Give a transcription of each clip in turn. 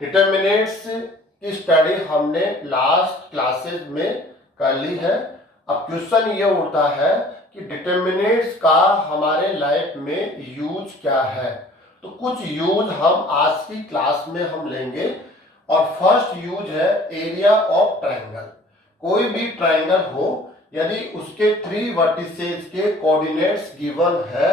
Determinants की study हमने last classes में कर ली है। अब क्वेश्चन ये उठता है कि डिटर्मिनेंट्स का हमारे लाइफ में यूज क्या है। तो कुछ यूज हम आज की क्लास में हम लेंगे। और फर्स्ट यूज है एरिया ऑफ ट्रायंगल। कोई भी ट्रायंगल हो, यदि उसके 3 वर्टिसेस के कोऑर्डिनेट्स गिवन है,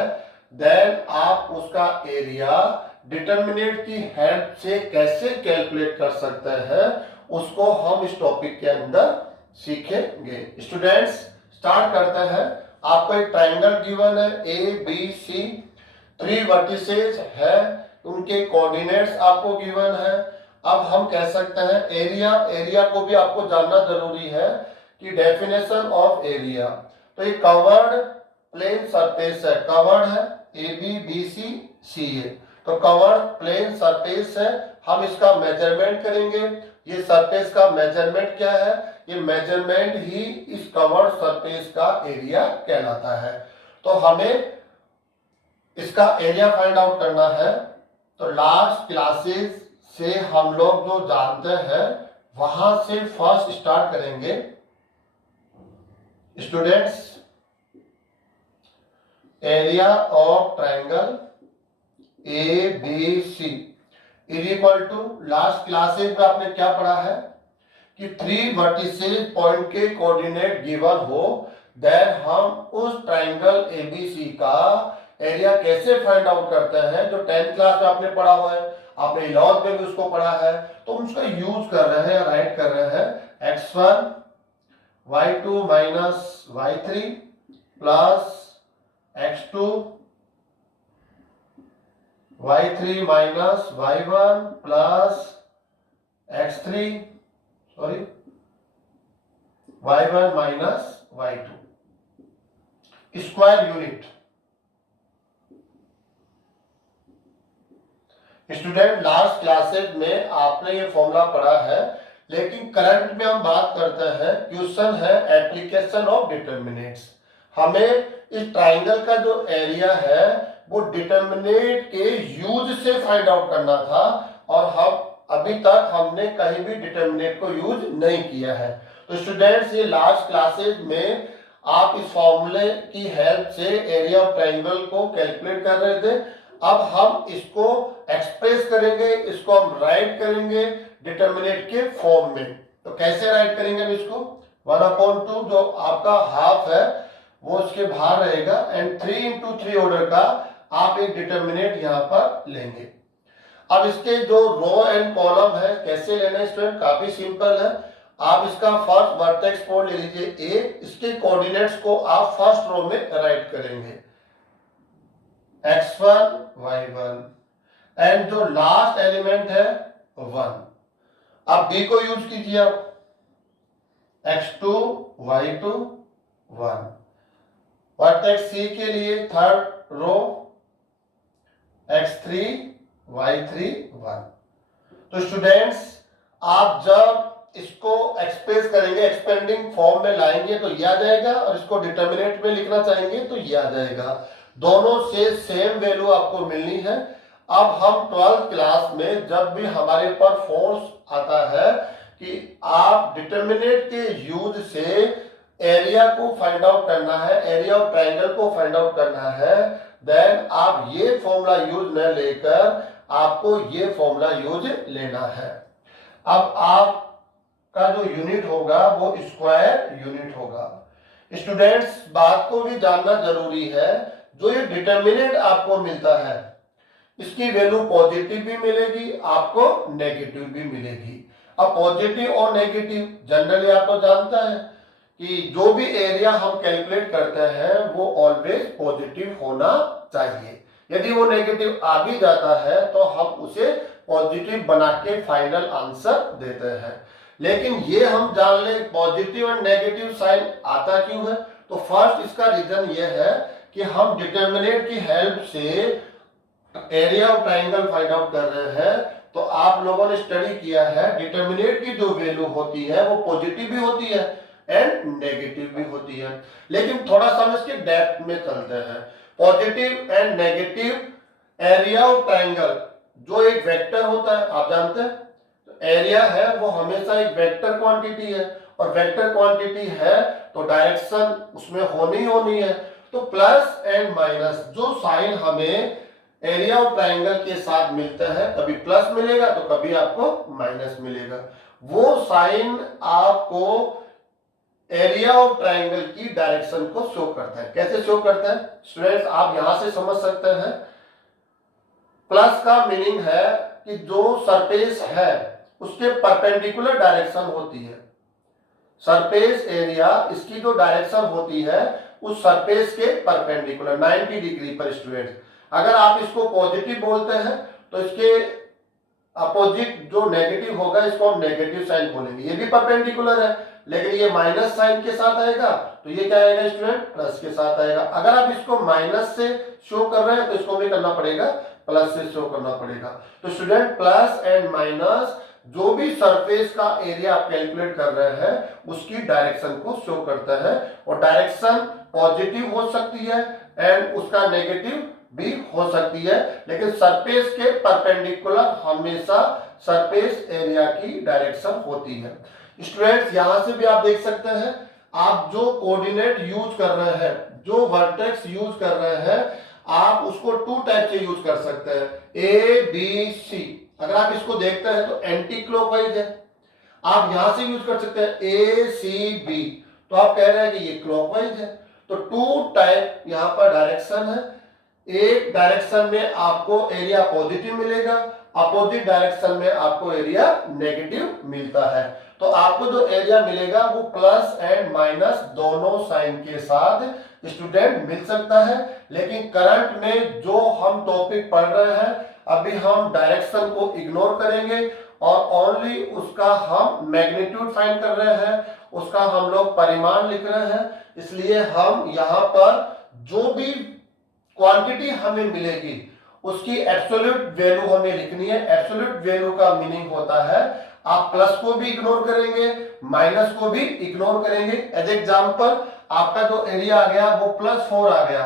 देन आप उसका एरिया डिटर्मिनेंट की हेल्प से कैसे कैलकुलेट कर सकते हैं, उसको हम इस टॉपिक के अंदर सीखेंगे। स्टूडेंट्स, स्टार्ट करते हैं। आपको एक ट्रायंगल गिवन है ए बी सी, 3 वर्टिसेस है, उनके कोऑर्डिनेट्स आपको गिवन है। अब हम कह सकते हैं एरिया को भी आपको जानना जरूरी है कि डेफिनेशन ऑफ एरिया। तो ये कवर्ड प्लेन सरफेस है, कवर्ड है ए बी बी सी सी ए, तो कवर्ड प्लेन सरफेस है। हम इसका मेजरमेंट करेंगे। ये सरफेस का मेजरमेंट क्या है? ये मेजरमेंट ही इस कवर्ड सरफेस का एरिया कहलाता है। तो हमें इसका एरिया फाइंड आउट करना है। तो लास्ट क्लासेस से हम लोग जो जानते हैं वहां से फर्स्ट स्टार्ट करेंगे। Students, area of triangle A B C is equal to, last classes में आपने क्या पढ़ा है कि 3 वर्टिसेस पॉइंट के कोऑर्डिनेट गिवन हो, देन हम उस ट्रायंगल एबीसी का एरिया कैसे फाइंड आउट करते हैं। जो 10th क्लास में आपने पढ़ा हुआ है, आपने 11th में भी उसको पढ़ा है, तो उसका यूज कर रहे हैं, राइट कर रहे हैं। x1 y2 minus y3 plus x2 y3 minus y1 plus x3 sorry y1 minus y2 square unit. Student, last classes में आपने ये फॉर्मूला पढ़ा है, लेकिन करंट में हम बात करते हैं। क्वेश्चन है एप्लीकेशन ऑफ डिटर्मिनेंट्स। हमें इस ट्रायंगल का जो एरिया है वो डिटर्मिनेंट के यूज से फाइंड आउट करना था, और हम अभी तक हमने कहीं भी डिटर्मिनेंट को यूज नहीं किया है। तो स्टूडेंट्स, ये लास्ट क्लासेस में आप इस फॉर्मूले की हेल्प से एरिया ऑफ ट्रायंगल को कैलकुलेट कर रहे थे। अब हम इसको एक्सप्रेस करेंगे, इसको हम राइट करेंगे डिटर्मिनेंट के फॉर्म में। तो कैसे राइट करेंगे हम इसको? 1/2 जो आपका हाफ है वो उसके बाहर रहेगा, एंड 3 into 3 ऑर्डर का आप एक डिटर्मिनेंट यहां पर लेंगे। अब इसके जो रो एंड कॉलम है कैसे लेना स्टूडेंट? काफी सिंपल है। आप इसका फर्स्ट वर्टेक्स पॉइंट ले लीजिए ए, इसके कोऑर्डिनेट्स को आप फर्स्ट रो में राइट करेंगे x1 y1, एंड जो लास्ट एलिमेंट है 1। अब b को यूज कीजिए आप, x2 y2 1। वर्टेक्स c के लिए थर्ड रो x3 y3 1। तो स्टूडेंट्स, आप जब इसको एक्सप्रेस करेंगे, एक्सपेंडिंग फॉर्म में लाएंगे तो ये आ जाएगा, और इसको डिटर्मिनेंट में लिखना चाहेंगे तो ये आ जाएगा। दोनों से सेम वैल्यू आपको मिलनी है। अब हम 12th क्लास में जब भी हमारे पर फोर्स आता है कि आप डिटर्मिनेंट के यूज से एरिया को फाइंड आउट करना है, एरिया ऑफ ट्रायंगल को फाइंड आउट करना है, देन आप ये फॉर्मूला यूज न लेकर आपको ये फॉर्मूला यूज लेना है। अब आपका जो यूनिट होगा वो स्क्वायर यूनिट होगा। स्टूडेंट्स, बात को भी जानना जरूरी है, जो ये डिटर्मिनेंट आपको मिलता है इसकी वैल्यू पॉजिटिव भी मिलेगी, आपको नेगेटिव भी मिलेगी। अब पॉजिटिव और नेगेटिव जनरली आपको जानता है कि जो भी एरिया हम कैलकुलेट करते हैं वो ऑलवेज पॉजिटिव होना चाहिए। यदि वो नेगेटिव आ भी जाता है तो हम उसे पॉजिटिव बना के फाइनल आंसर देते हैं। लेकिन ये हम जान ले पॉजिटिव एंड नेगेटिव साइन आता क्यों है। तो फर्स्ट इसका रीजन ये है कि हम डिटर्मिनेंट की हेल्प से area of triangle find out कर रहे हैं। तो आप लोगों ने स्टडी किया है डिटर्मिनेंट की जो वैल्यू होती है वो पॉजिटिव भी होती है एंड नेगेटिव भी होती है। लेकिन थोड़ा सा हम इसके डेप्थ में चलते हैं। Positive and negative area of triangle जो एक वेक्टर होता है, आप जानते हैं एरिया है वो हमेशा एक वेक्टर क्वांटिटी है, और वेक्टर क्वांटिटी है तो डायरेक्शन उसमें होनी है। तो प्लस एंड माइनस जो साइन हमें एरिया ऑफ ट्राइंगल के साथ मिलता है, कभी प्लस मिलेगा तो कभी आपको माइनस मिलेगा। वो साइन आपको एरिया ऑफ ट्राइंगल की डायरेक्शन को शो करता है। कैसे शो करता है स्टूडेंट्स, आप यहां से समझ सकते हैं। प्लस का मीनिंग है कि जो सरफेस है उसके परपेंडिकुलर डायरेक्शन होती है। सरफेस एरिया इसकी जो डायरेक्शन होती है उस सरफेस के परपेंडिकुलर 90 डिग्री पर। स्टूडेंट्स अगर आप इसको पॉजिटिव बोलते हैं तो इसके अपोजिट जो नेगेटिव होगा इसको हम नेगेटिव साइन बोलेंगे। ये भी परपेंडिकुलर है, लेकिन ये माइनस साइन के साथ आएगा तो ये क्या आएगा स्टूडेंट, प्लस के साथ आएगा। अगर आप इसको माइनस से शो कर रहे हैं तो इसको भी करना पड़ेगा प्लस से शो करना पड़ेगा। तो स्टूडेंट प्लस एंड माइनस जो भी सरफेस का एरिया आप कैलकुलेट कर रहे हैं उसकी डायरेक्शन को शो करता है, और डायरेक्शन पॉजिटिव हो सकती है एंड उसका नेगेटिव भी हो सकती है, लेकिन सरफेस के परपेंडिकुलर हमेशा सरफेस एरिया की डायरेक्शन होती है। स्टूडेंट्स यहां से भी आप देख सकते हैं, आप जो कोऑर्डिनेट यूज कर रहे हैं, जो वर्टेक्स यूज कर रहे हैं, आप उसको टू टाइप से यूज कर सकते हैं, ए बी सी। अगर आप इसको देखते हैं तो एंटी क्लॉकवाइज है, आप यहां से यूज कर सकते हैं ए सी बी, तो आप कह रहे हैं कि ये क्लॉकवाइज है। तो टू टाइप यहां पर डायरेक्शन है। एक डायरेक्शन में आपको एरिया पॉजिटिव मिलेगा, अपोजिट डायरेक्शन में आपको एरिया नेगेटिव मिलता है। तो आपको जो एरिया मिलेगा वो प्लस एंड माइनस दोनों साइन के साथ स्टूडेंट मिल सकता है। लेकिन करंट में जो हम टॉपिक पढ़ रहे हैं अभी हम डायरेक्शन को इग्नोर करेंगे और ओनली उसका हम मैग्नीट्यूड फाइंड कर रहे हैं, उसका हम लोग परिमाण लिख रहे हैं। इसलिए हम यहाँ पर जो भी क्वांटिटी हमें मिलेगी उसकी एब्सोल्यूट वैल्यू हमें लिखनी है। एब्सोल्यूट वैल्यू का मीनिंग होता है आप प्लस को भी इग्नोर करेंगे, माइनस को भी इग्नोर करेंगे। एज एग्जांपल आपका जो एरिया आ गया वो +4 आ गया,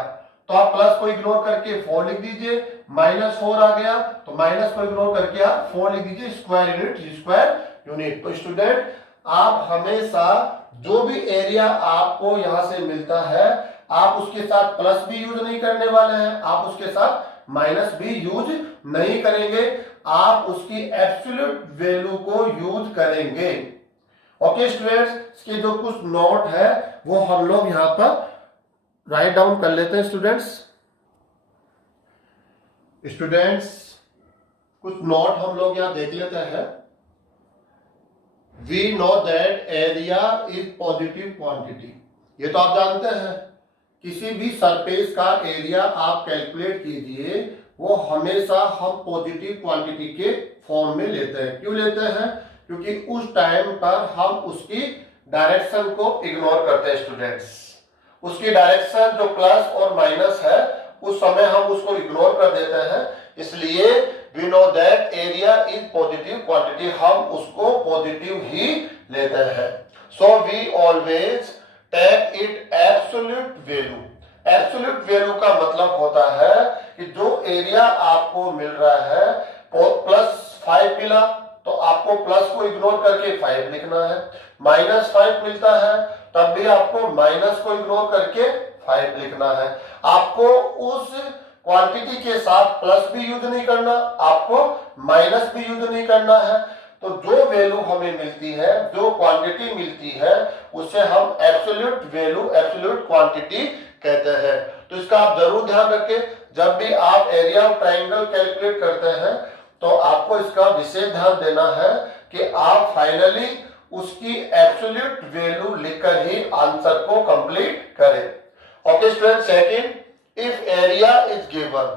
तो आप प्लस को इग्नोर करके 4 लिख दीजिए, -4 आ गया तो माइनस को इग्नोर करके आप 4 लिख दीजिए, स्क्वायर यूनिट जी स्क्वायर यूनिट। तो स्टूडेंट आप हमेशा जो भी एरिया आपको यहां से मिलता है आप उसके साथ प्लस भी यूज नहीं करने वाले हैं, आप उसके साथ माइनस भी यूज नहीं करेंगे, आप उसकी एब्सोल्यूट वैल्यू को यूज करेंगे। ओके स्टूडेंट्स, इसके जो कुछ नोट है वो हम लोग यहां पर राइट डाउन कर लेते हैं। स्टूडेंट्स कुछ नोट हम लोग यहां देख लेते हैं। We know that area is positive quantity, ये तो आप जानते हैं। किसी भी सरफेस का एरिया आप कैलकुलेट कीजिए वो हमेशा हम पॉजिटिव क्वांटिटी के फॉर्म में लेते हैं। क्यों लेते हैं, क्योंकि उस टाइम पर हम उसकी डायरेक्शन को इग्नोर करते हैं। स्टूडेंट्स उसकी डायरेक्शन जो प्लस और माइनस है उस समय हम उसको इग्नोर कर देते हैं, इसलिए we know that area is positive quantity, हम उसको पॉजिटिव ही लेते हैं। So we always take it absolute value. Absolute value का मतलब होता है कि जो एरिया आपको मिल रहा है +5 मिला तो आपको प्लस को इग्नोर करके 5 लिखना है, -5 मिलता है तब भी आपको माइनस को इग्नोर करके 5 लिखना है। आपको उस क्वांटिटी के साथ प्लस भी यूज नहीं करना, आपको माइनस भी यूज नहीं करना है। तो जो वैल्यू हमें मिलती है, जो क्वांटिटी मिलती है उसे हम एब्सोल्यूट वैल्यू, एब्सोल्यूट क्वांटिटी कहते हैं। तो इसका आप जरूर ध्यान रखें, जब भी आप एरिया ऑफ ट्राइंगल कैलकुलेट करते हैं तो आपको इसका विशेष ध्यान देना है कि आप फाइनली उसकी एब्सोल्यूट वैल्यू लिखकर ही आंसर को कंप्लीट करें। Okay student, second, if area is given,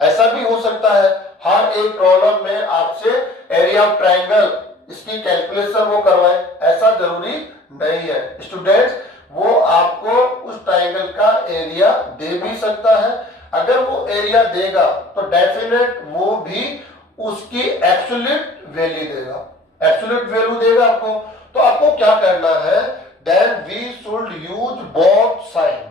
ऐसा भी हो सकता है हर एक प्रॉब्लम में आपसे एरिया ऑफ ट्राइंगल इसकी कैलकुलेशन वो करवाए, ऐसा जरूरी नहीं है। स्टूडेंट्स वो आपको उस ट्राइंगल का एरिया दे भी सकता है, अगर वो एरिया देगा तो डेफिनेट वो भी उसकी एब्सोल्यूट वैल्यू देगा, एब्सोल्यूट वैल्यू देगा आपको। तो आपको क्या करना है, then we should use both sign.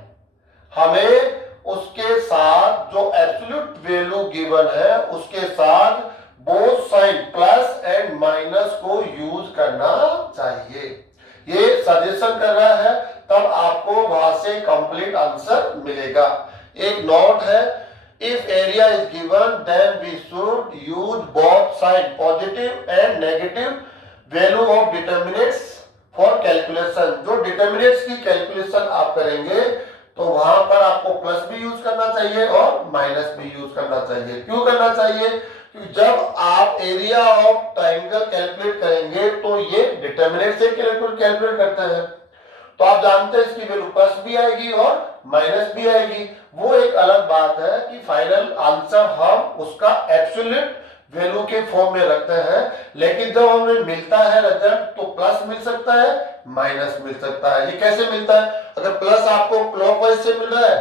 हमें उसके साथ जो एब्सोल्यूट वैल्यू गिवन है उसके साथ both sign plus and minus को यूज करना चाहिए। ये सजेशन कर रहा है, तब आपको वहां से कंप्लीट आंसर मिलेगा। एक नोट है, if area is given then we should use both side positive and negative value of determinants for calculation. जो डिटरमिनेंट्स की कैलकुलेशन आप करेंगे तो वहां पर आपको प्लस भी यूज करना चाहिए और माइनस भी यूज करना चाहिए। क्यों करना चाहिए? क्योंकि जब आप एरिया ऑफ ट्राइंगल कैलकुलेट करेंगे तो ये डिटरमिनेंट से कैलकुलेट करते हैं, तो आप जानते हैं इसकी वैल्यू प्लस भी आएगी और माइनस भी आएगी। वो एक अलग बात है कि फाइनल आंसर हम उसका एब्सोल्यूट वैल्यू के फॉर्म में रखते हैं, लेकिन जब हमें मिलता है रिजल्ट तो प्लस मिल सकता है, माइनस मिल सकता है। ये कैसे मिलता है? अगर प्लस आपको क्लॉकवाइज से मिल रहा है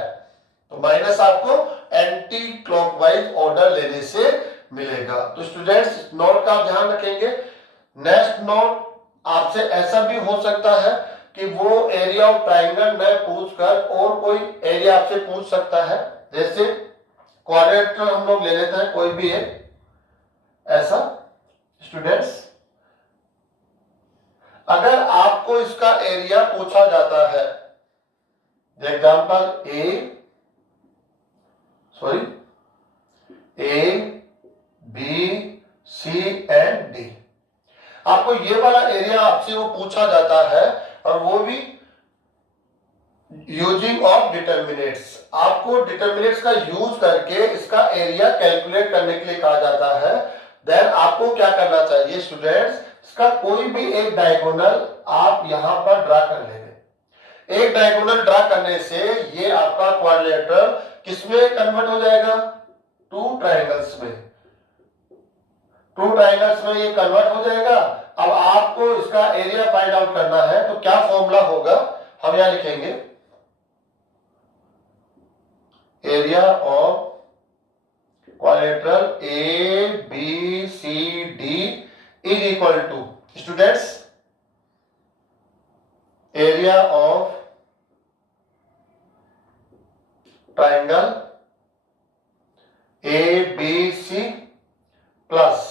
तो माइनस आपको एंटी क्लॉकवाइज ऑर्डर लेने से मिलेगा। तो स्टूडेंट्स नोट का ध्यान रखेंगे। नेक्स्ट नोट आपसे ऐसा भी हो सकता है कि वो एरिया ऑफ ट्राइंगल न पूछकर और कोई एरिया आपसे पूछ सकता है, जैसे क्वाड्रेटर हम लोग ले लेते हैं कोई भी है ऐसा। स्टूडेंट्स अगर आपको इसका एरिया पूछा जाता है, example A B C and D, आपको ये वाला एरिया आपसे वो पूछा जाता है और वो भी यूजिंग ऑफ डिटरमिनेंट्स। आपको डिटरमिनेंट्स का यूज करके इसका एरिया कैलकुलेट करने के लिए कहा जाता है। देन आपको क्या करना चाहिए स्टूडेंट्स, इसका कोई भी एक डायगोनल आप यहां पर ड्रा कर लेंगे। एक डायगोनल ड्रा करने से ये आपका क्वाड्रिलेटरल किसमें कन्वर्ट हो जाएगा? टू ट्रायंगल्स में। टू ट्रायंगल्स में ये कन्वर्ट हो जाएगा। अब आपको इसका एरिया फाइंड आउट करना है तो क्या फॉर्मूला होगा, हम यहां लिखेंगे area of quadrilateral A B C D is equal to, students area of triangle A B C plus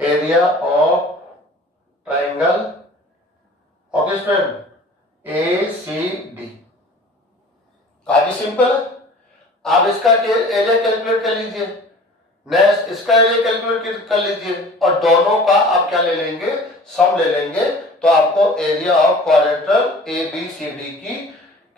area of triangle okay student A C D. काफी सिंपल है। आप इसका एरिया कैलकुलेट कर लीजिए, नेक्स्ट इसका एरिया कैलकुलेट कर लीजिए और दोनों का आप क्या ले लेंगे? सम ले लेंगे, तो आपको area of quadrilateral A B C D की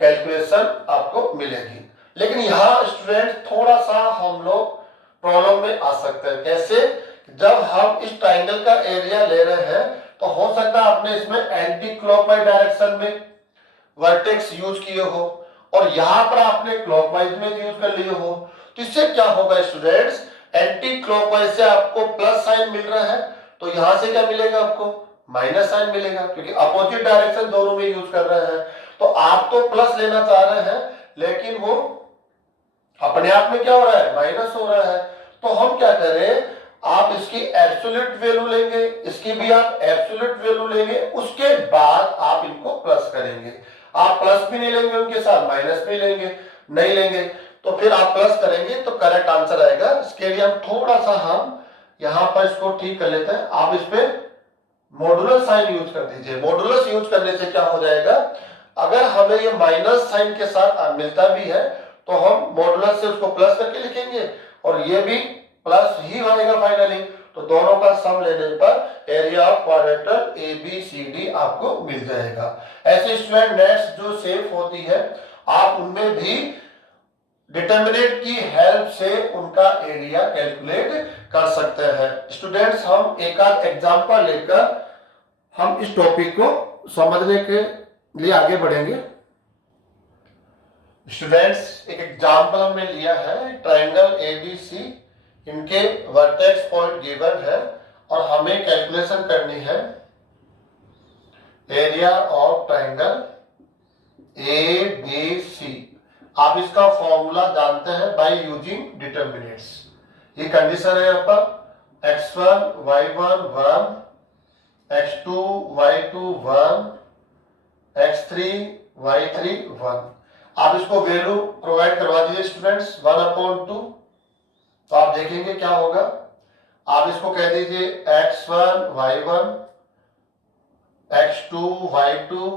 कैलकुलेशन आपको मिलेगी। लेकिन यहां स्टूडेंट थोड़ा सा हम लोग प्रॉब्लम में आ सकते हैं। कैसे? जब हम इस ट्राइंगल का एरिया ले रहे हैं तो हो सकता है आपने इसमें एंटी क्लॉकवाइज डायरेक्शन में वर्टेक्स यूज किए हो और यहां पर आपने क्लॉकवाइज में यूज कर लिए हो, तो इससे क्या होगा स्टूडेंट्स, एंटी क्लॉकवाइज से आपको प्लस साइन मिल रहा है तो यहां से क्या मिलेगा? आपको माइनस साइन मिलेगा, क्योंकि अपोजिट डायरेक्शन दोनों में यूज कर रहे हैं। तो आप तो प्लस लेना चाह रहे हैं लेकिन वो अपने आप में क्या हो रहा है? माइनस हो रहा है। तो हम क्या करें, आप इसकी एब्सोल्यूट वैल्यू लेंगे, इसकी भी आप एब्सोल्यूट वैल्यू लेंगे, उसके बाद आप इनको प्लस करेंगे। आप प्लस भी नहीं लेंगे उनके साथ, माइनस भी लेंगे नहीं लेंगे, तो फिर आप प्लस करेंगे तो करेक्ट आंसर आएगा। इसके लिए हम थोड़ा सा हम यहां पर इसको ठीक कर लेते हैं। आप इस पे मॉडुलस साइन यूज कर दीजिए। मॉडुलस यूज करने से क्या हो जाएगा, अगर हमें ये माइनस साइन के साथ मिलता भी है तो हम मॉडुलस से उसको प्लस करके लिखेंगे और ये भी प्लस ही आएगा फाइनली। तो दोनों का सम लेने पर area of quadrilateral A B C D आपको मिल जाएगा। ऐसे स्टूडेंट नेक्स्ट जो सेफ होती है आप उनमें भी डिटरमिनेंट की हेल्प से उनका एरिया कैलकुलेट कर सकते हैं। स्टूडेंट्स हम एक आध एग्जांपल लेकर हम इस टॉपिक को समझने के लिए आगे बढ़ेंगे। स्टूडेंट्स एक एग्जांपल हमने लिया है, ट्रायंगल एबीसी, इनके वर्टेक्स पॉइंट गिवन है और हमें कैलकुलेशन करनी है area of triangle A B C. आप इसका फॉर्मूला जानते हैं बाय यूजिंग डिटरमिनेंट्स। ये कंडीशन है यहाँ पर x1 y1 1, x2 y2 1, x3 y3 1। आप इसको वैल्यू प्रोवाइड करवा दीजिए स्टूडेंट्स 1/2। तो आप देखेंगे क्या होगा, आप इसको कह दीजिए x1 y1, x2 y2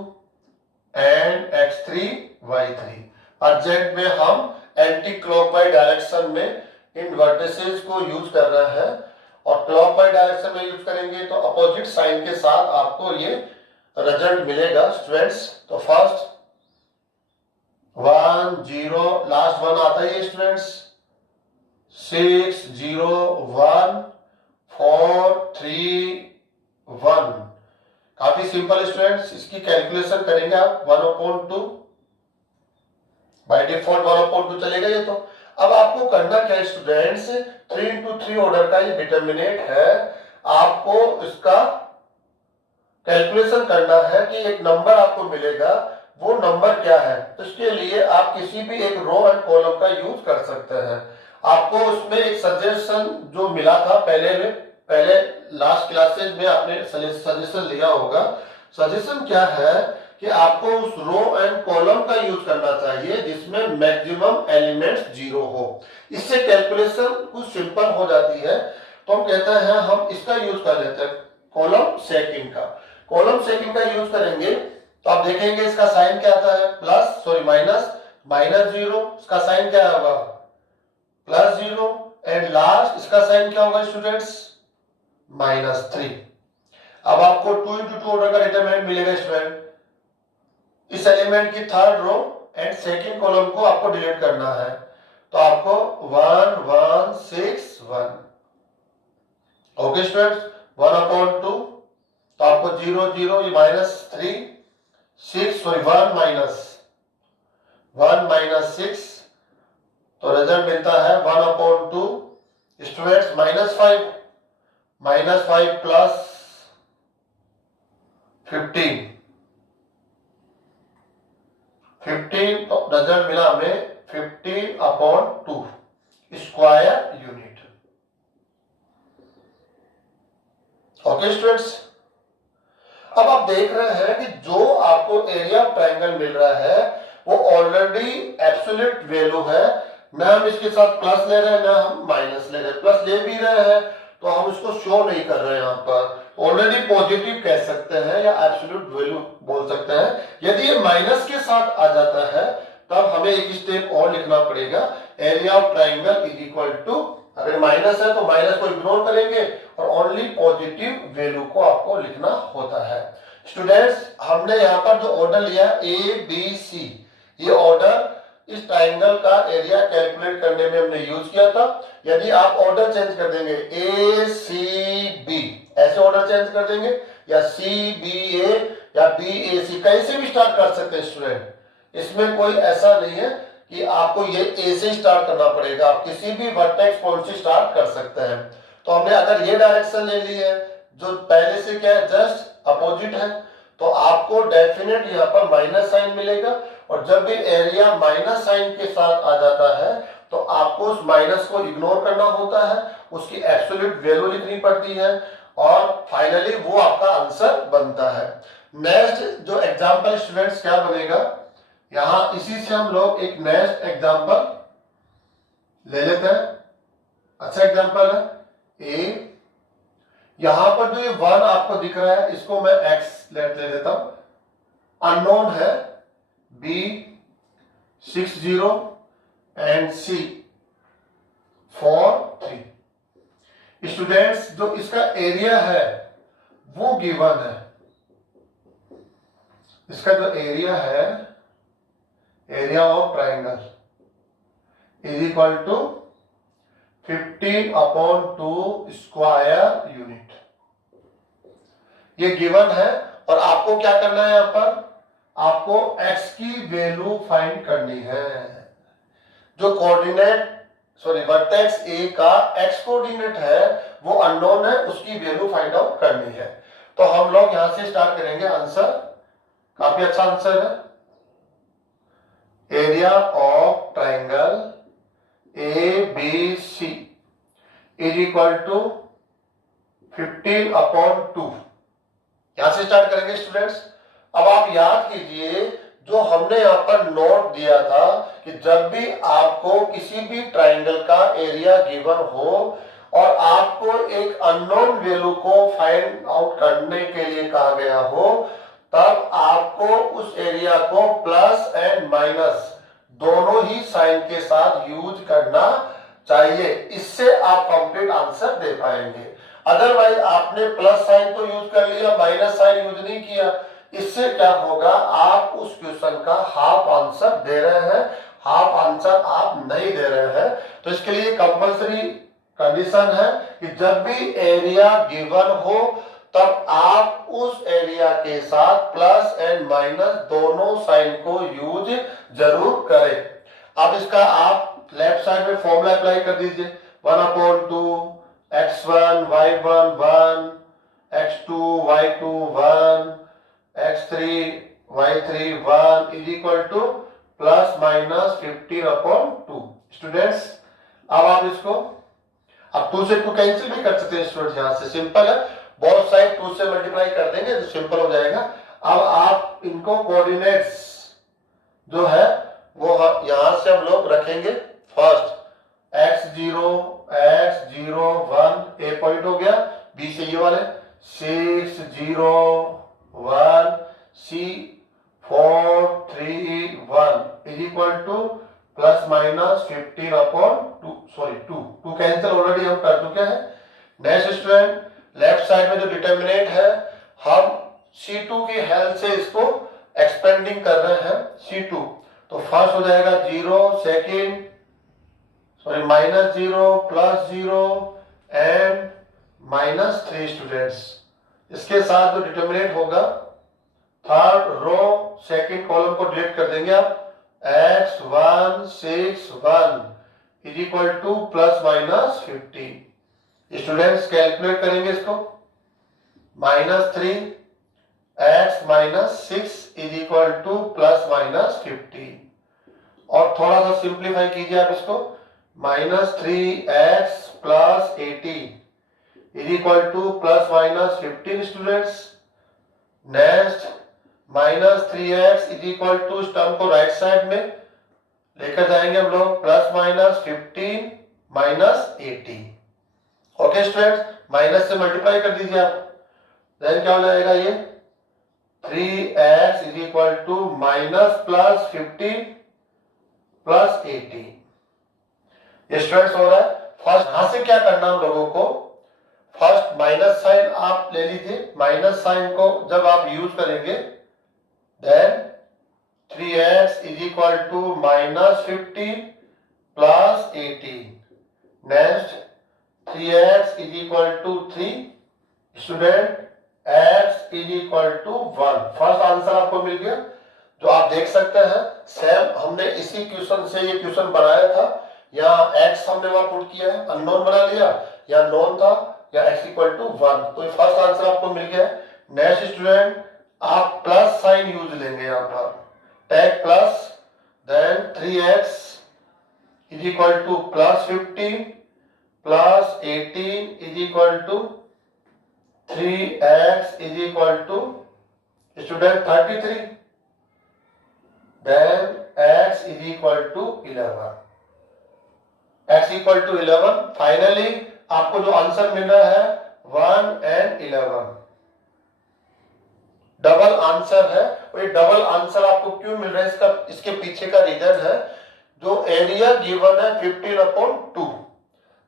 and x3 y3। और जेड में हम एंटी क्लॉकवाइज डायरेक्शन में इन वर्टिसेस को यूज कर रहे हैं, और क्लॉकवाइज डायरेक्शन में यूज करेंगे तो अपोजिट साइन के साथ आपको ये रिजल्ट मिलेगा स्टूडेंट्स। तो फर्स्ट 1 0, लास्ट 1 आता है स्टूडेंट्स, 6 0 1 4 3 1। काफी सिंपल स्टूडेंट्स, इसकी कैलकुलेशन करेंगे आप 1/2, बाय डिफॉल्ट 1/2 चलेगा ये। तो अब आपको करना क्या है स्टूडेंट्स, 3x3 ऑर्डर का ये डिटर्मिनेंट है, आपको इसका कैलकुलेशन करना है कि एक नंबर आपको मिलेगा, वो नंबर क्या है। तो इसके लिए आप किसी भी एक रो एंड कॉलम का यूज कर सकते हैं। आपको उसमें एक सजेशन जो मिला था पहले लास्ट क्लासेज में आपने सजेशन लिया होगा। सजेशन क्या है कि आपको उस रो एंड कॉलम का यूज करना चाहिए जिसमें मैक्सिमम एलिमेंट्स 0 हो। इससे कैलकुलेशन कुछ सिंपल हो जाती है। तो हम कहते हैं हम इसका यूज कर लेते हैं, कॉलम सेकिंग का। कॉलम सेकिंग का यूज करेंगे तो आप देखेंगे इसका साइन क्या आता है, माइनस 0, इसका साइन क्या होगा +0, एंड लास्ट इसका साइन क्या होगा स्टूडेंट्स, -3। अब आपको 2x2 ऑर्डर का डिटरमिनेंट मिलेगा स्टूडेंट। इस एलिमेंट की third row and second column को आपको डिलीट करना है, तो आपको 1 1 6 1। ओके स्टूडेंट्स, 1/2, तो आपको 0 0, ये -3 6 सॉरी 1 -6, तो रिजल्ट मिलता है 1/2 स्टूडेंट्स -5 प्लस 15, तो रिजल्ट मिला हमें 15/2 स्क्वायर यूनिट। ओके स्टूडेंट्स, अब आप देख रहे हैं कि जो आपको एरिया ऑफ ट्रायंगल मिल रहा है वो ऑलरेडी एब्सोल्यूट वैल्यू है, ना हम इसके साथ प्लस ले रहे हैं ना हम माइनस ले रहे हैं। प्लस ले भी रहे हैं तो हम इसको शो नहीं कर रहे हैं, यहाँ पर ऑलरेडी पॉजिटिव कह सकते हैं या एब्सोल्यूट वैल्यू बोल सकते हैं। यदि ये माइनस के साथ आ जाता है तब हमें एक स्टेप और लिखना पड़ेगा, area of triangle is equal to, अगर माइनस है तो माइनस को इग्नोर करेंगे और ओनली पॉजिटिव वैल्यू को आपको लिखना होता है। स्टूडेंट्स, हमने यहाँ पर जो ऑर्डर लिया ABC, ये ऑर्डर इस ट्रायंगल का एरिया कैलकुलेट करने में हमने यूज किया था। यदि आप ऑर्डर चेंज कर देंगे ACB, ऐसे ऑर्डर चेंज कर देंगे, या CBA या BAC, कहीं से भी स्टार्ट कर सकते हैं स्टूडेंट। इसमें कोई ऐसा नहीं है कि आपको ये A से स्टार्ट करना पड़ेगा, आप किसी भी वर्टेक्स पॉइंट से स्टार्ट कर सकते हैं। तो हमने अगर ये डायरेक्शन ले ली है जो पहले से क्या है जस्ट अपोजिट है, तो आपको डेफिनेट यहाँ पर माइनस साइन मिलेगा, और जब भी एरिया माइनस साइन के साथ आ जाता है तो आपको उस माइनस को इग्नोर करना होता है, उसकी एब्सोल्यूट वैल्यू लिखनी पड़ती है, और फाइनली वो आपका आंसर बनता है। नेक्स्ट जो एग्जांपल स्टूडेंट्स क्या बनेगा, यहां इसी से हम लोग एक नेक्स्ट एग्जांपल ले लेते हैं। अच्छा एग्जांपल है ए, यहां पर जो ये 1 आपको दिख रहा है इसको मैं x ले लेता हूं, अननोन है B 6 0 एंड C 4 3। स्टूडेंट्स, जो इसका एरिया है वो गिवन है, इसका जो एरिया है, area of triangle is equal to 15/2 square unit, ये गिवन है। और आपको क्या करना है, यहां पर आपको x की वैल्यू फाइंड करनी है। जो कोऑर्डिनेट वर्टेक्स A का x कोऑर्डिनेट है वो अननोन है, उसकी वैल्यू फाइंड आउट करनी है। तो हम लोग यहां से स्टार्ट करेंगे। आंसर काफी अच्छा आंसर है, area of triangle ABC is equal to 15/2, यहां से स्टार्ट करेंगे स्टूडेंट्स। अब आप याद कीजिए जो हमने यहां पर नोट दिया था कि जब भी आपको किसी भी ट्रायंगल का एरिया गिवन हो और आपको एक अननोन वैल्यू को फाइंड आउट करने के लिए कहा गया हो, तब आपको उस एरिया को प्लस एंड माइनस दोनों ही साइन के साथ यूज करना चाहिए। इससे आप कंप्लीट आंसर दे पाएंगे। अदरवाइज आपने प्लस साइन तो यूज कर लिया, माइनस साइन यूज नहीं किया, इससे क्या होगा, आप उस क्वेश्चन का हाफ आंसर दे रहे हैं, हाफ आंसर आप नहीं दे रहे हैं। तो इसके लिए कंपल्सरी कंडीशन है कि जब भी एरिया गिवन हो तब आप उस एरिया के साथ प्लस एंड माइनस दोनों साइन को यूज जरूर करें। अब इसका आप लेफ्ट साइड में फॉर्मूला अप्लाई कर दीजिए, 1/2 x1 y1 1 x2 y2 1 x3 y3 1 is equal to plus minus 15/2। Students अब आप इसको अब 2 से 2 कैंसिल भी कर सकते हैं स्टूडेंट्स, यहां से सिंपल है, बोथ साइड 2 से मल्टीप्लाई कर देंगे तो सिंपल हो जाएगा। अब आप इनको कोऑर्डिनेट्स जो है वो यहां से हम लोग रखेंगे। फर्स्ट x0 1 ए पॉइंट हो गया, बी से ये वाले 6 0 1 c 4 3 1 is equal to plus minus 15/2 sorry 2 cancel already हम कर चुके हैं। नेक्स्ट स्टूडेंट लेफ्ट साइड में जो डिटर्मिनेंट है हम C2 की हेल्प से इसको एक्सपेंडिंग कर रहे हैं C2। तो फर्स्ट हो जाएगा 0 सेकेंड सॉरी -0 +0 एंड -3 स्टूडेंट्स। इसके साथ जो डिटर्मिनेंट होगा थर्ड रो सेकेंड कॉलम को डिलीट कर देंगे आप, x1 6 1 is equal to plus minus 15। Students calculate करेंगे इसको, -3 x -6 is equal to plus minus 15। और थोड़ा सा सिंप्लीफाई कीजिए आप इसको, -3x plus 18 is equal to plus minus 15 students. Next -3x is equal to इस टर्म को राइट साइड में लेकर जाएंगे हम लोग, plus minus 15 minus 18। Okay students, minus से मल्टीप्लाई कर दीजिए आप, देन क्या हो जाएगा ये 3x is equal to minus plus 15 plus 18। ये स्टूडेंट्स हो रहा है। फर्स्ट यहां से क्या करना हम लोगों को, फर्स्ट माइनस साइन आप ले लीजिए, माइनस साइन को जब आप यूज करेंगे then 3x is equal to -15 plus 18। Next 3x is equal to 3 student, x is equal to 1। First answer आपको मिल गया, जो आप देख सकते हैं सेम हमने इसी क्वेश्चन से ये क्वेश्चन बनाया था। यहाँ x हमने वहां पुट किया है, अननोन बना लिया, या नोन था, या x इक्वल टू 1। तो ये फर्स्ट आंसर आपको मिल गया है। नेक्स्ट स्टूडेंट आप प्लस साइन यूज लेंगे यहाँ पर, take plus, then 3x is equal to plus 15 plus 18 is equal to 3x is equal to student 33, then x is equal to 11, x equal to 11। Finally आपको जो answer मिल रहा है 1 and 11 double answer है। और ये डबल आंसर आपको क्यों मिल रहा है, इसका इसके पीछे का रीजन है, जो एरिया गिवन है 15/2।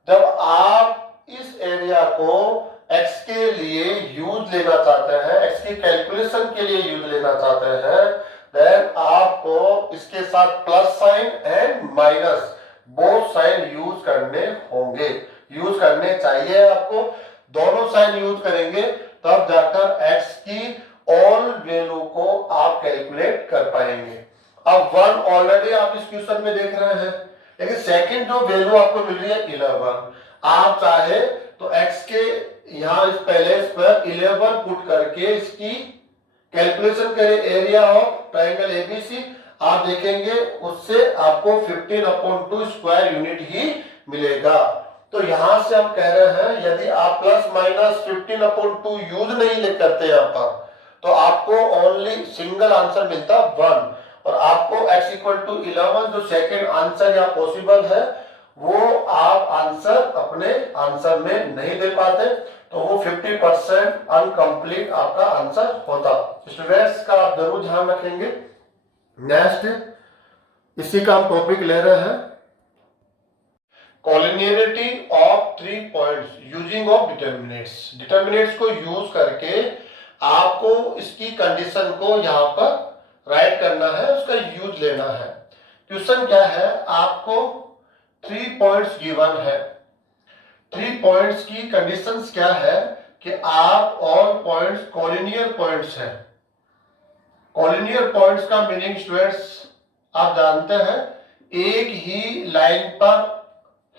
जब आप इस एरिया को x के लिए यूज लेना चाहते हैं, x की कैलकुलेशन के लिए यूज लेना चाहते हैं, देन आपको इसके साथ plus sign and minus both sign use करने होंगे, यूज करने चाहिए आपको। दोनों साइन यूज करेंगे तब जाकर x की ऑल वैल्यू को आप कैलकुलेट कर पाएंगे। अब 1 ऑलरेडी आप इस क्वेश्चन में देख रहे हैं, लेकिन सेकंड जो वैल्यू आपको मिल रही है 11, आप चाहे तो x के यहाँ इस पैलेस पर 11 पुट करके इसकी कैलकुलेशन करें, एरिया ऑफ ट्राइंगल एबीसी, आप देखेंगे उससे आपको 15/2 स्क्वायर यूनिट ही मिलेगा। तो यहां से हम कह रहे हैं यदि आप प्लस माइनस 15/2 यूज नहीं करते यहाँ पर, तो आपको ओनली सिंगल आंसर मिलता 1, और आपको x इक्वल टू 11 जो सेकेंड आंसर या पॉसिबल है वो आप आंसर अपने आंसर में नहीं दे पाते, तो वो 50% अनकंप्लीट आपका आंसर होता। स्टूडेंट्स का आप जरूर ध्यान रखेंगे। नेक्स्ट इसी का हम टॉपिक ले रहे हैं, collinearity of 3 points using of determinates. Determinates को यूज करके आपको इसकी कंडीशन को यहां पर राइट करना है, उसका यूज लेना है। क्वेश्चन क्या है, आपको 3 पॉइंट्स गिवन है। 3 पॉइंट्स की कंडीशंस क्या है कि आप ऑल पॉइंट्स कॉलिनियर पॉइंट्स हैं। कॉलिनियर पॉइंट्स का मीनिंग स्टूडेंट्स आप जानते हैं, एक ही लाइन पर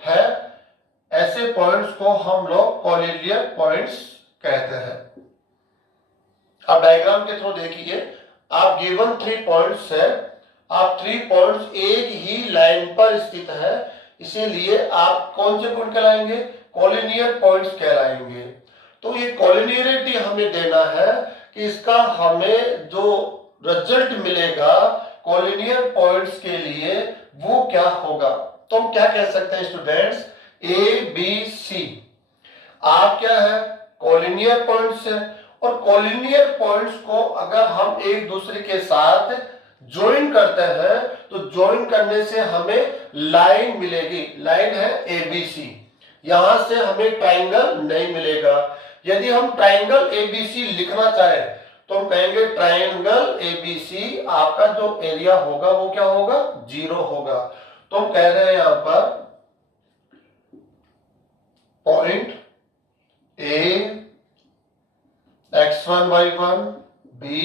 है, ऐसे पॉइंट्स को हम लोग कॉलिनियर पॉइंट्स कहते हैं। अब डायग्राम के थ्रू देखिए, आप गिवन 3 पॉइंट्स है, आप 3 पॉइंट्स एक ही लाइन पर स्थित है, इसीलिए आप कौन से पॉइंट कहलाएंगे, कॉलिनियर पॉइंट्स कहलाएंगे। तो ये कॉलिनियरिटी हमें देना है कि इसका हमें जो रिजल्ट मिलेगा कॉलिनियर पॉइंट्स के लिए वो क्या होगा। तो हम क्या कह सकते हैं स्टूडेंट्स, ए बी सी आप क्या है, कॉलिनियर पॉइंट्स है, और कॉलिनियर पॉइंट्स को अगर हम एक दूसरे के साथ ज्वाइन करते हैं तो ज्वाइन करने से हमें लाइन मिलेगी, लाइन है एबीसी। यहां से हमें ट्राइंगल नहीं मिलेगा। यदि हम ट्राइंगल एबीसी लिखना चाहें तो हम कहेंगे ट्राइंगल एबीसी, आपका जो एरिया होगा वो क्या होगा, 0 होगा। तो हम कह रहे हैं यहां पर point A x1 y1, b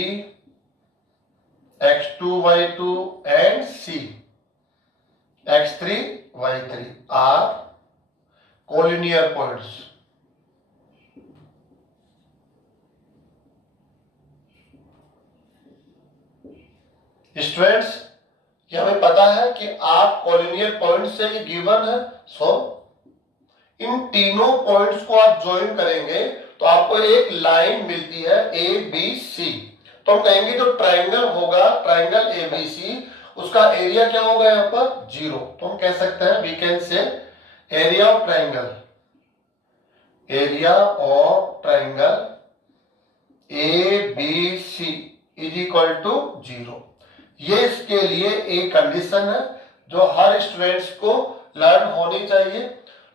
x2 y2 and c x3 y3 are collinear points। Students ये हमें पता है कि आप कॉलिनियर पॉइंट से ये गिवन है, सो इन तीनों पॉइंट्स को आप ज्वाइन करेंगे तो आपको एक लाइन मिलती है ए बी सी। तो हम कहेंगे जो ट्राइंगल होगा, ट्राइंगल ए बी सी, उसका एरिया क्या होगा यहां पर 0। तो हम कह सकते हैं, we can say area of triangle, area of triangle A B C is equal to 0। ये इसके लिए एक कंडीशन है जो हर स्टूडेंट्स को लर्न होनी चाहिए।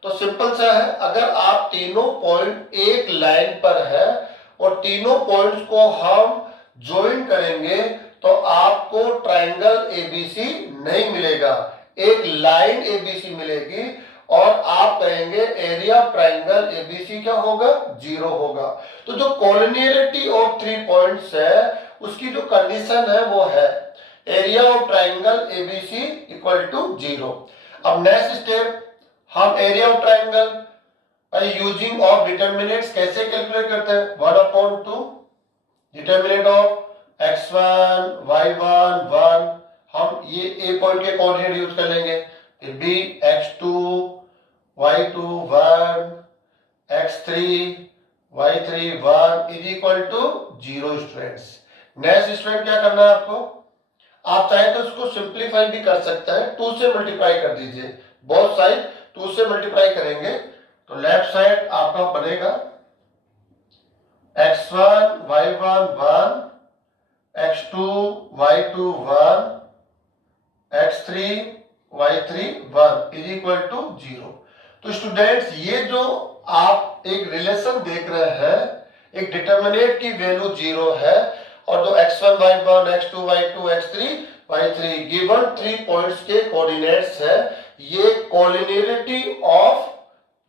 तो सिंपल सा है, अगर आप तीनों पॉइंट एक लाइन पर है और तीनों पॉइंट्स को हम ज्वाइन करेंगे तो आपको ट्राइंगल एबीसी नहीं मिलेगा, एक लाइन एबीसी मिलेगी, और आप कहेंगे एरिया ऑफ ट्राइंगल एबीसी क्या होगा, 0 होगा। तो जो कॉलिनियरिटी ऑफ 3 पॉइंट्स है उसकी जो कंडीशन है वो है area of triangle ABC equal to 0। अब नेक्स्ट स्टेप, हम area of triangle using of determinants कैसे कैलकुलेट करते हैं, 1/2 डिटर्मिनेट ऑफ x1 y1 1, हम ये ए पॉइंट के कोऑर्डिनेट यूज कर लेंगे, फिर b x2 y2 1 x3 y3 1 is equal to 0 students. Next student क्या करना है आपको, आप चाहे तो उसको सिंप्लीफाई भी कर सकते हैं, 2 से मल्टीप्लाई कर दीजिए, बोथ साइड 2 से मल्टीप्लाई करेंगे तो लेफ्ट साइड आपका बनेगा x1 y1 1 x2 y2 1 x3 y3 1 is equal to 0। तो स्टूडेंट्स ये जो आप एक रिलेशन देख रहे हैं, एक डिटर्मिनेट की वैल्यू 0 है और जो x1 y1 x2 y2 x3 y3 given 3 points के कोऑर्डिनेट्स है, ये कॉलिनियरिटी ऑफ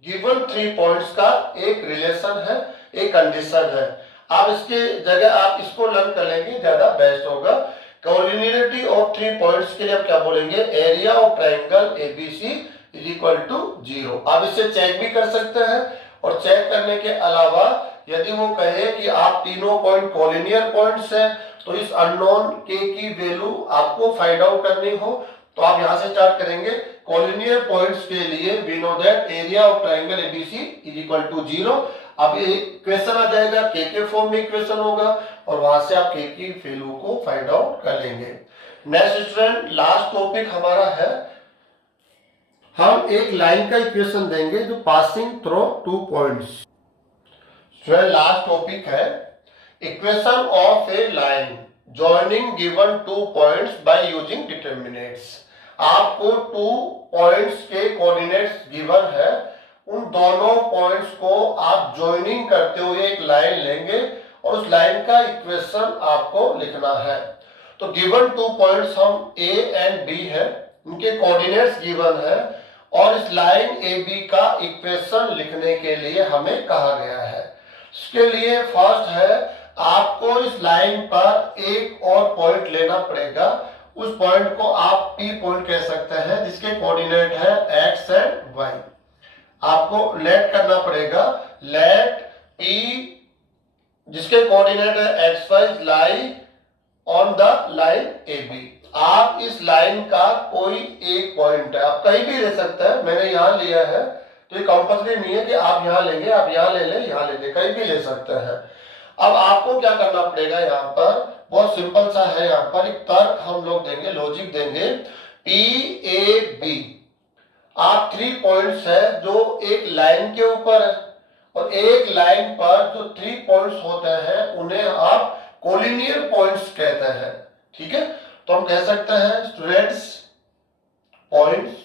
गिवन 3 पॉइंट्स का एक रिलेशन है, एक कंडीशन है। आप इसके जगह आप इसको लर्न कर लेंगे, ज्यादा बेस्ट होगा। कॉलिनियरिटी ऑफ 3 पॉइंट्स के लिए आप क्या बोलेंगे, area of triangle ABC is equal to 0। आप इससे चेक भी कर सकते हैं, और चेक करने के अलावा यदि वो कहे कि आप तीनों पॉइंट कॉलिनियर पॉइंट्स हैं तो इस अननोन के की वैल्यू आपको फाइंड आउट करनी हो तो आप यहां से स्टार्ट करेंगे। कॉलिनियर पॉइंट्स के लिए we know that area of triangle ABC is equal to 0। अब ये क्वेश्चन आ जाएगा, के फॉर्म में क्वेश्चन होगा और वहां से आप के की वैल्यू को फाइंड आउट कर लेंगे। नेक्स्ट स्टूडेंट, लास्ट टॉपिक हमारा है हम एक लाइन का इक्वेशन देंगे जो passing through 2 points. Last topic है equation of a line joining given 2 points by using determinants. आपको 2 पॉइंट्स के कोऑर्डिनेट्स गिवन है, उन दोनों पॉइंट्स को आप जॉइनिंग करते हुए एक लाइन लेंगे और उस लाइन का इक्वेशन आपको लिखना है। तो गिवन 2 पॉइंट्स हम ए एंड बी है, उनके कोऑर्डिनेट्स गिवन है और इस लाइन ए बी का इक्वेशन लिखने के लिए हमें कहा गया है। इसके लिए फर्स्ट है आपको इस लाइन पर एक और पॉइंट लेना पड़ेगा। उस पॉइंट को आप पी पॉइंट कह सकते हैं जिसके कोऑर्डिनेट है एक्स एंड वाई। आपको लेट करना पड़ेगा, लेट पी जिसके कोऑर्डिनेट है X Y lie on the line A B. आप इस लाइन का कोई एक पॉइंट है, आप कहीं भी ले सकते हैं, मैंने यहां लिया है तो ये कंपल्सरी नहीं है कि आप यहां लेंगे, आप यहां ले लें, यहां ले लें, कहीं भी ले सकते हैं। अब आपको क्या करना पड़ेगा, यहाँ पर बहुत सिंपल सा है, यहाँ पर एक तर्क हम लोग देंगे, लॉजिक देंगे। पी ए बी आप 3 पॉइंट्स है जो एक लाइन के ऊपर है और एक लाइन पर जो 3 पॉइंट्स होते हैं उन्हें आप कोलिनियर पॉइंट्स कहते हैं। ठीक है, तो हम कह सकते हैं students points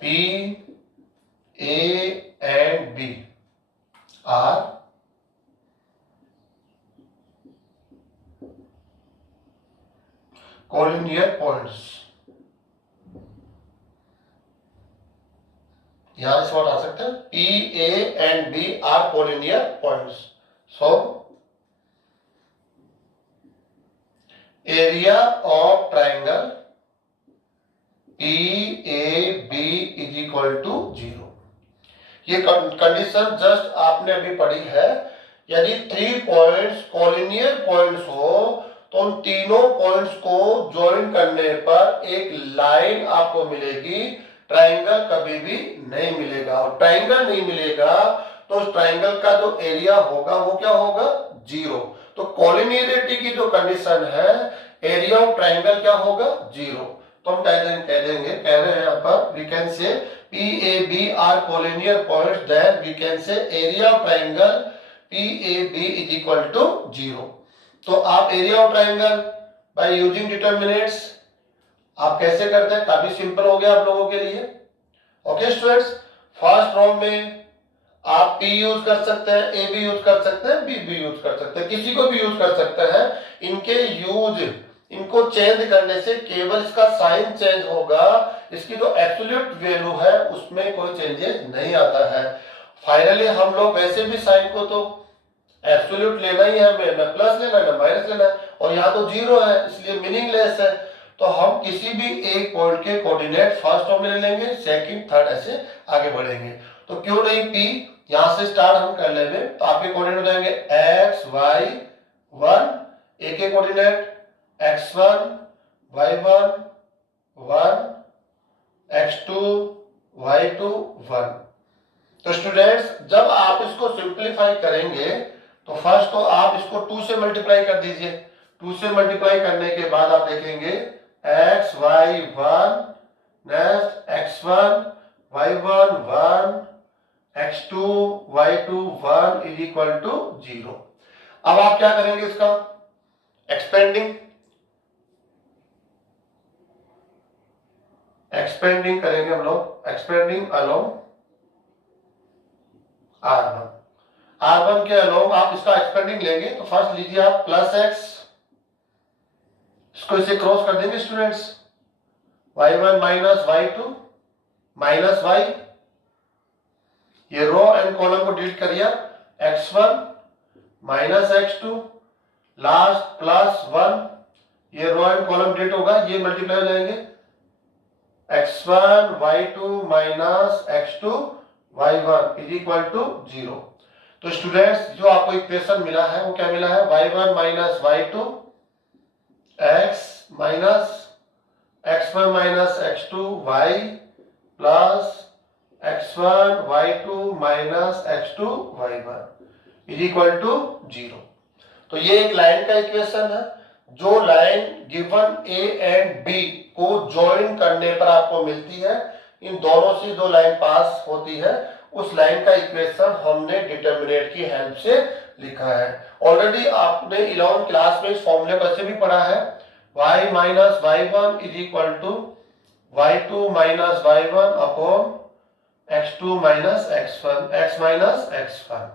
P A and B are collinear points। यहां इस वर्ड आ सकते हैं P A and B are collinear points। So area of triangle PAB is equal to 0। ये कंडीशन जस्ट आपने अभी पढ़ी है। यदि 3 पॉइंट्स कोलिनियर पॉइंट्स हो तो उन तीनों पॉइंट्स को ज्वाइन करने पर एक लाइन आपको मिलेगी, ट्राइंगल कभी भी नहीं मिलेगा। और ट्राइंगल नहीं मिलेगा तो उस ट्राइंगल का जो एरिया होगा वो क्या होगा, 0। तो कोलिनियरिटी की जो कंडीशन है, एरिया ऑफ ट्राइंगल क्या होगा, 0। तो हम कह रहे हैं यहाँ पर we can say PAB are collinear points, then we can say area of triangle PAB is equal to 0। तो आप area of triangle by using determinants आप कैसे करते हैं, काफी सिंपल हो गया आप लोगों के लिए। ओके स्टूडेंट्स, फर्स्ट रो में आप P यूज कर सकते हैं, A भी यूज कर सकते हैं, B भी यूज कर सकते हैं, किसी को भी यूज कर सकते हैं। इनको चेंज करने से केवल इसका साइन चेंज होगा, इसकी जो एब्सोल्यूट वैल्यू है उसमें कोई चेंजेस नहीं आता है। फाइनली हम लोग वैसे भी साइन को तो एब्सोल्यूट लेना ही है, हमें न प्लस लेना है न माइनस लेना है, और यहाँ तो 0 है इसलिए मीनिंगलेस है। तो हम किसी भी एक पॉइंट के कोऑर्डिनेट फर्स्ट रो में ले लेंगे, सेकंड थर्ड ऐसे आगे बढ़ेंगे। तो क्यों नहीं P, यहां से स्टार्ट हम कर लेंगे। तो आपके कोऑर्डिनेट हो जाएंगे x y 1, A के coordinate x1 y1 1, x2 y2 1। तो स्टूडेंट्स जब आप इसको सिंप्लीफाई करेंगे तो फर्स्ट तो आप इसको 2 से मल्टीप्लाई कर दीजिए। 2 से मल्टीप्लाई करने के बाद आप देखेंगे x y 1 next x1 y1 1 x2 y2 1 is equal to 0। अब आप क्या करेंगे, इसका एक्सपेंडिंग करेंगे हम लोग, एक्सपेंडिंग अलोंग R1 के अलोंग आप इसका एक्सपेंडिंग लेंगे। तो फर्स्ट लीजिए आप प्लस x, इसको इसे क्रॉस कर देंगे students, y1 minus y2 minus y, ये रो एंड कॉलम को डिलीट करिए, x1 minus x2 last plus 1, ये रो एंड कॉलम डिलीट होगा, ये मल्टीप्लाई हो जाएंगे x1 y2 minus x2 y1 is equal to 0। तो स्टूडेंट्स जो आपको इक्वेशन मिला है वो क्या मिला है, y1 minus y2 x minus x1 minus x2 y plus x1 y2 minus x2 y1 is equal to 0। तो ये एक लाइन का इक्वेशन है जो line given A and B को ज्वाइन करने पर आपको मिलती है, इन दोनों से जो लाइन पास होती है उस लाइन का इक्वेशन हमने डिटर्मिनेंट की हेल्प से लिखा है। ऑलरेडी आपने 11th क्लास में इस फॉर्मूले को ऐसे भी पढ़ा है, y minus y1 is equal to y2 minus y1 upon x2 minus x1, x minus x1।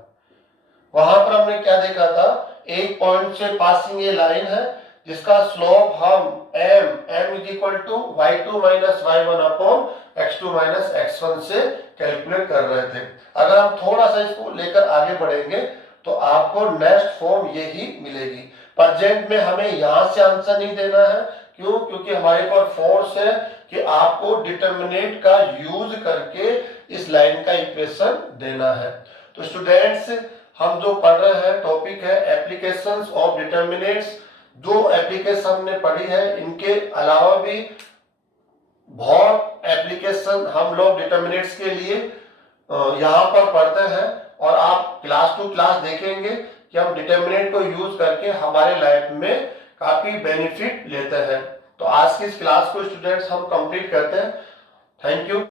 वहां पर हमने क्या देखा था, एक पॉइंट से पासिंग ये लाइन है जिसका स्लोप हम m is equal to y2 minus y1 upon x2 minus x1 से कैलकुलेट कर रहे थे। अगर हम थोड़ा सा इसको लेकर आगे बढ़ेंगे तो आपको नेक्स्ट फॉर्म यही मिलेगी। प्रेजेंट में हमें यहां से आंसर नहीं देना है, क्यों? क्योंकि हमारे पास फोर्स है कि आपको डिटर्मिनेंट का यूज करके इस लाइन का इक्वेशन देना है। तो स्टूडेंट्स, हम जो पढ़ रहे हैं टॉपिक है एप्लीकेशंस ऑफ डिटर्मिनेंट्स। जो एप्लीकेशन हमने पढ़ी है, इनके अलावा भी बहुत एप्लीकेशन हम लोग डिटर्मिनेंट्स के लिए यहाँ पर पढ़ते हैं, और आप क्लास टू क्लास देखेंगे कि हम डिटर्मिनेंट को यूज करके हमारे लाइफ में काफी बेनिफिट लेते हैं। तो आज की इस क्लास को स्टूडेंट्स हम कंप्लीट करते हैं। Thank you.